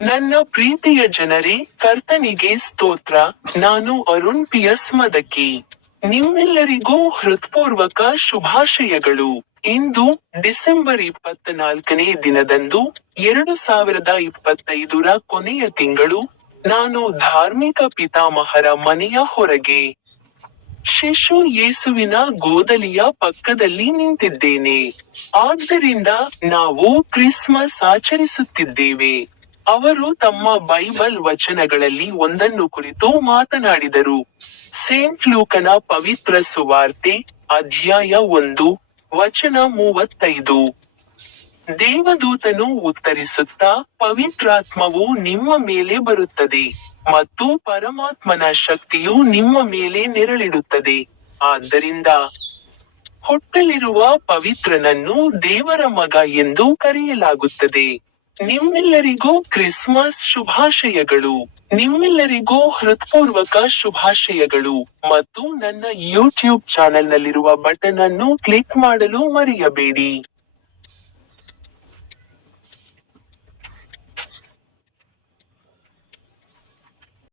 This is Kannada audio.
ನನ್ನ ಪ್ರೀತಿಯ ಜನರೇ, ಕರ್ತನಿಗೆ ಸ್ತೋತ್ರ. ನಾನು ಅರುಣ್ ಪಿಯಸ್ ಮದಕಿ. ನಿಮ್ಮೆಲ್ಲರಿಗೂ ಹೃತ್ಪೂರ್ವಕ ಶುಭಾಶಯಗಳು. ಇಂದು ಡಿಸೆಂಬರ್ 24ನೇ ದಿನದಂದು 2025ರ ಕೊನೆಯ ತಿಂಗಳು. ನಾನು ಧಾರ್ಮಿಕ ಪಿತಾಮಹರ ಮನೆಯ ಹೊರಗೆ ಶಿಶು ಯೇಸುವಿನ ಗೋದಲಿಯ ಪಕ್ಕದಲ್ಲಿ ನಿಂತಿದ್ದೇನೆ. ಆದ್ದರಿಂದ ನಾವು ಕ್ರಿಸ್ಮಸ್ ಆಚರಿಸುತ್ತಿದ್ದೇವೆ. ಅವರು ತಮ್ಮ ಬೈಬಲ್ ವಚನಗಳಲ್ಲಿ ಒಂದನ್ನು ಕುರಿತು ಮಾತನಾಡಿದರು. ಸೇಂಟ್ ಲೂಕನ ಪವಿತ್ರ ಸುವಾರ್ತೆ, ಅಧ್ಯಾಯ 1, ವಚನ 35. ದೇವದೂತನು ಉತ್ತರಿಸುತ್ತಾ, ಪವಿತ್ರಾತ್ಮವು ನಿಮ್ಮ ಮೇಲೆ ಬರುತ್ತದೆ ಮತ್ತು ಪರಮಾತ್ಮನ ಶಕ್ತಿಯು ನಿಮ್ಮ ಮೇಲೆ ನೆರಳಿಡುತ್ತದೆ. ಆದ್ದರಿಂದ ಹುಟ್ಟಲಿರುವ ಪವಿತ್ರನನ್ನು ದೇವರ ಮಗ ಎಂದು ಕರೆಯಲಾಗುತ್ತದೆ. ನಿಮ್ಮೆಲ್ಲರಿಗೂ ಕ್ರಿಸ್ಮಸ್ ಶುಭಾಶಯಗಳು. ನಿಮ್ಮೆಲ್ಲರಿಗೂ ಹೃತ್ಪೂರ್ವಕ ಶುಭಾಶಯಗಳು. ಮತ್ತು ನನ್ನ ಯೂಟ್ಯೂಬ್ ಚಾನೆಲ್ನಲ್ಲಿರುವ ಬಟನ್ ಅನ್ನು ಕ್ಲಿಕ್ ಮಾಡಲು ಮರೆಯಬೇಡಿ.